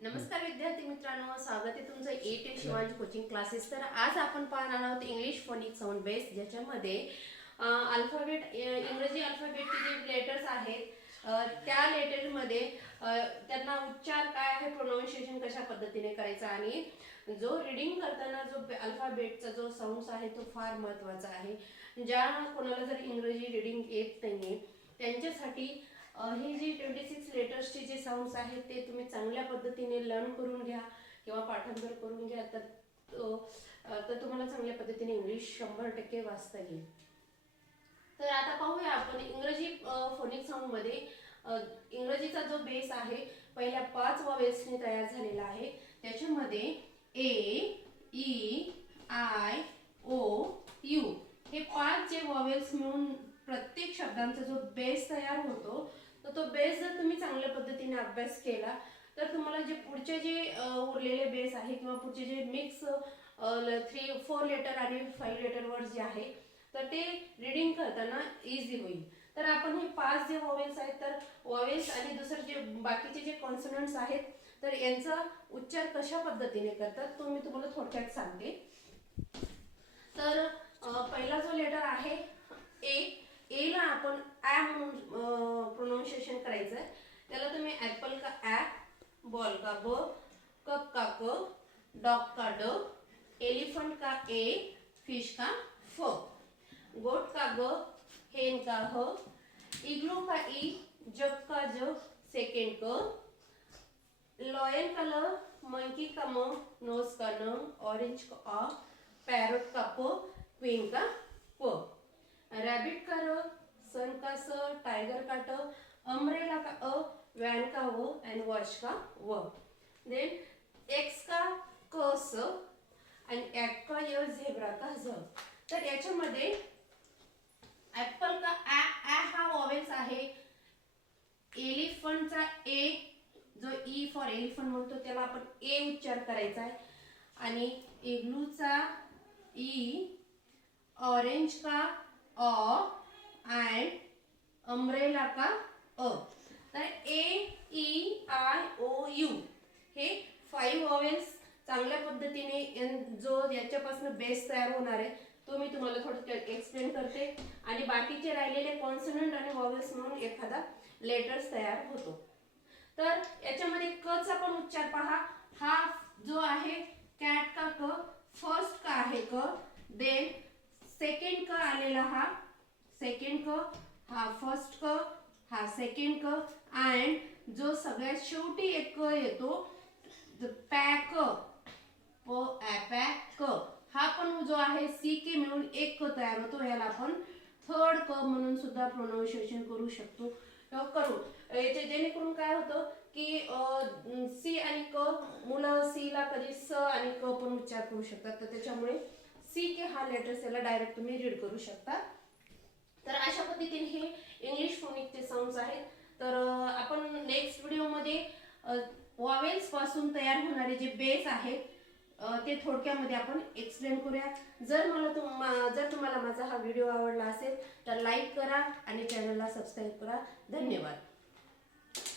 नमस्कार विद्यार्थी मित्रांनो स्वागत आहे तुमचं A tech Shivaji coaching classes तर आज आपण पाहणार आहोत इंग्लिश फोनिक साऊंड बेस ज्याच्यामध्ये अल्फाबेट इंग्रजी अल्फाबेटचे जे लेटर्स आहेत त्या लेटरमध्ये त्यांना उच्चार काय आहे प्रोनाऊन्सिएशन कशा पद्धतीने करायचा आणि जो रिडिंग करताना जो अल्फाबेटचा जो साऊंड्स आहे तो फार महत्त्वाचा आहे. ज्या कोणाला जर इंग्रजी रिडिंग येत नाही त्यांच्यासाठी हे जे ट्वेंटी सिक्स लेटर्सचे जे साऊंड्स आहेत ते तुम्ही चांगल्या पद्धतीने लर्न करून घ्या किंवा पाठांतर करून घ्या. तर तर तुम्हाला चांगल्या पद्धतीने इंग्लिश शंभर टक्के वाचता येईल. तर आता पाहूया आपण इंग्रजी फोनिक साऊंडमध्ये इंग्रजीचा जो बेस आहे पहिल्या पाच वॉवेल्सने तयार झालेला आहे. त्याच्यामध्ये A E I O U हे पाच जे वॉवेल्स मिळून प्रत्येक शब्दांचा जो बेस तयार होतो तर तो बेस जर तुम्ही चांगल्या पद्धतीने अभ्यास केला तर तुम्हाला जे पुढचे जे उरलेले बेस आहे किंवा पुढचे जे मिक्स थ्री फोर लेटर आणि फाईव्ह लेटर वर्ड जे आहे तर ते रिडिंग करताना इझी होईल. तर आपण हे पाच जे वॉवेल्स आहेत तर वॉवेल्स आणि दुसरं जे बाकीचे जे कॉन्सनंट्स आहेत तर यांचा उच्चार कशा पद्धतीने करतात तो मी तुम्हाला थोडक्यात सांगते. तर पहिला जो लेटर आहे ए ए ला आपण ॲ म्हणून प्रोनाऊन्शिएशन करायचं आहे त्याला तुम्ही ॲपल का ॲ बॉल का ब कप का क डॉग का ड एलिफंट का ए फिश का फ गोट का ग हेन का ह इग्लू का e, ई जग का ज सेकेंड क. लॉयन का ल मंकी का म नोज का न ऑरेंज का आ पैरट का प क्वीन का प रैबिट का र सन का टायगर का ट अम्ब्रेला का अ वैन का व एंड वॉच का व. देन एक्स का क स आणि ॲप का य झेब्रा का झ तर याच्यामध्ये ॲपल का ॲ ॲ हा वॉवेल्स आहे. एलिफंटचा ए जो ई फॉर एलिफंट म्हणतो त्याला आपण ए उच्चार करायचा आहे. आणि इग्लूचा e, ई ऑरेंज का ऑ अँड अम्ब्रेला का अ. तर A E I O U हे फाईव्ह वॉवेल्स चांगल्या पद्धतीने जो याच्यापासून बेस तयार होणार आहे तो मी तुम्हाला थोडं एक्सप्लेन करते. आणि बाकीचे राहिलेले कॉन्सनंट आणि वॉवेल्स म्हणून एखादा लेटर्स तयार होतो. तर याच्यामध्ये कचा पण उच्चार पहा. हा जो आहे कॅट का क? फर्स्ट का आहे क? देन सेकंड क आलेला हा सेकंड क. हा फर्स्ट क हा सेकंड क अँड जो सगळ्यात शेवटी एक क येतो पॅक प ॲपॅक हा पण जो आहे सी के मिळून एक क तयार होतो. याला आपण थर्ड क म्हणून सुद्धा प्रोनाऊन्सिएशन करू शकतो. करू याचे जेणेकरून काय होतं की सी आणि क मुलं सी ला कधी स आणि क पण उच्चार करू शकतात. तर त्याच्यामुळे सी के हा लेटर्स याला डायरेक्ट तुम्ही रीड करू शकता. तर अशा पद्धतीने हे इंग्लिश फोनिकचे साऊंड्स आहेत. तर आपण नेक्स्ट व्हिडिओमध्ये वॉवेल्सपासून तयार होणारे जे बेस आहेत ते थोडक्यामध्ये आपण एक्सप्लेन करूया जर मला तुम मा- जर तुम्हाला माझा हा व्हिडिओ आवडला असेल तर लाईक करा आणि चॅनलला सबस्क्राईब करा. धन्यवाद.